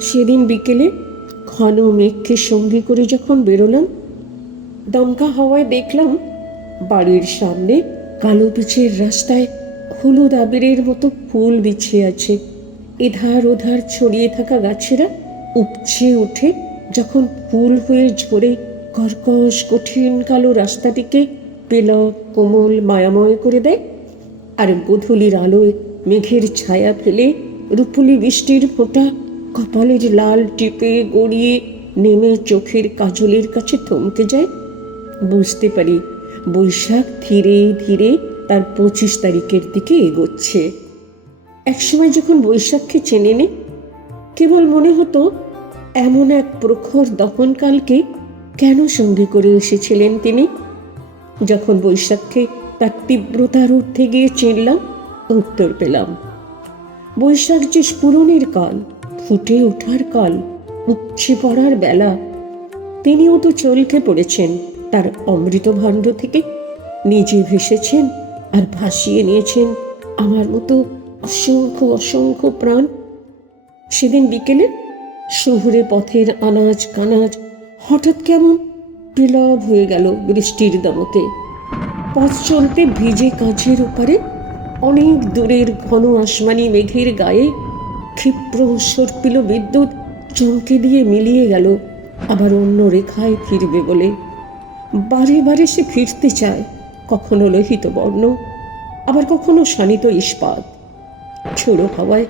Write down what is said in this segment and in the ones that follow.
সেদিন বিকেলে ঘন মেঘকে সঙ্গী করে যখন বেরোলাম, দমকা হাওয়ায় দেখলাম বাড়ির সামনে কালো পিচের রাস্তায় হলুদ আবিরের মতো ফুল বিছিয়ে আছে। এধার ওধার ছড়িয়ে থাকা গাছেরা উপচে ওঠে যখন ফুল হয়ে ঝরে কর্কশ কঠিন কালো রাস্তাটিকে পেলক কোমল, মায়াময় করে দেয় আর গোধূলির আলোয় মেঘের ছায়া ফেলে রূপুলি বৃষ্টির ফোঁটা কপালের লাল টিপে গড়িয়ে নেমে চোখের কাজলের কাছে থমকে যায়। বুঝতে পারি, বৈশাখ ধীরে ধীরে তার পঁচিশ তারিখের দিকে এগোচ্ছে। একসময় যখন বৈশাখকে চেনে নে, কেবল মনে হতো, এমন এক প্রখর দহনকালকে কেন সঙ্গী করে এসেছিলেন তিনি? যখন বৈশাখকে তার তীব্রতার ঊর্ধ্বে গিয়ে চিনলাম, উত্তর পেলাম। বৈশাখ যে স্ফুরণের কাল ফুটে ওঠার কাল উপচে পড়ার বেলা। তিনিও তো চলকে পড়েছেন, তার অমৃত ভাণ্ড থেকে নিজে ভেসেছেন আর ভাসিয়ে নিয়েছেন আমার মতো অসংখ্য অসংখ্য প্রাণ। সেদিন বিকেলে শহুরে পথের আনাজ কানাজ হঠাৎ কেমন বিলাপ হয়ে গেল বৃষ্টির দমকে। পথ চলতে ভিজে কাঁচের ওপারে অনেক দূরের ঘন আসমানি মেঘের গায়ে ক্ষিপ্র সর্পিল বিদ্যুৎ চমকে দিয়ে মিলিয়ে গেল। আবার অন্য রেখায় ফিরবে বলে। বারে বারে সে ফিরতে চায়, কখনো লোহিত বর্ণ, আবার কখনো শানিত ইস্পাত। ছোড়ো হাওয়ায়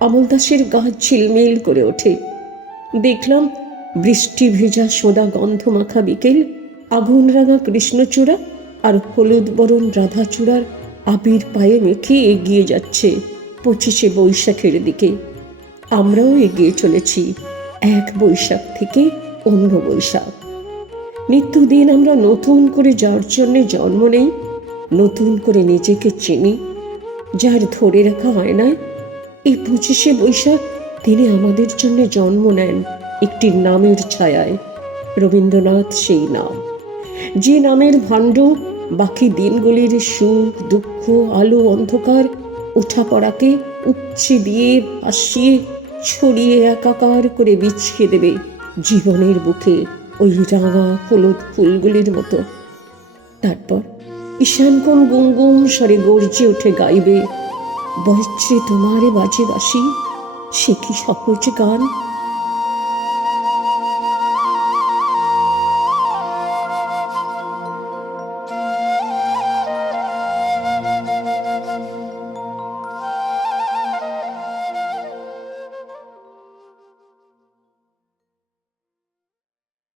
অমল দাসের গা ঝিলমিল করে ওঠে। দেখলাম বৃষ্টি ভেজা সোদা গন্ধ মাখা বিকেল, আগুন রাঙা কৃষ্ণচূড়া আর হলুদ বরণ রাধাচূড়ার আবির পায়ে মেখে এগিয়ে যাচ্ছে। পঁচিশে বৈশাখের দিকে। আমরাও এগিয়ে চলেছি এক বৈশাখ থেকে অন্য বৈশাখ। নিত্যদিন আমরা নতুন করে যার জন্যে জন্ম নেই, নতুন করে নিজেকে চিনি, যার ধরে রাখা হয় না। এই পঁচিশে বৈশাখ তিনি আমাদের জন্য জন্ম নেন একটি নামের ছায়ায়, রবীন্দ্রনাথ সেই নাম। যে নামের ভাণ্ড বাকি দিনগুলির সুখ, দুঃখ, আলো, অন্ধকার ওঠা পড়াকে উপচে দিয়ে ভাসিয়ে ছড়িয়ে একাকার করে বিছিয়ে দেবে জীবনের বুকে ওই রাঙা হলুদ ফুলগুলির মতো। তারপর ঈশানকোণ গুমগুম স্বরে গর্জে উঠে গাইবে, বজ্রে তোমারে বাজে বাসি সে কি সহজ গান?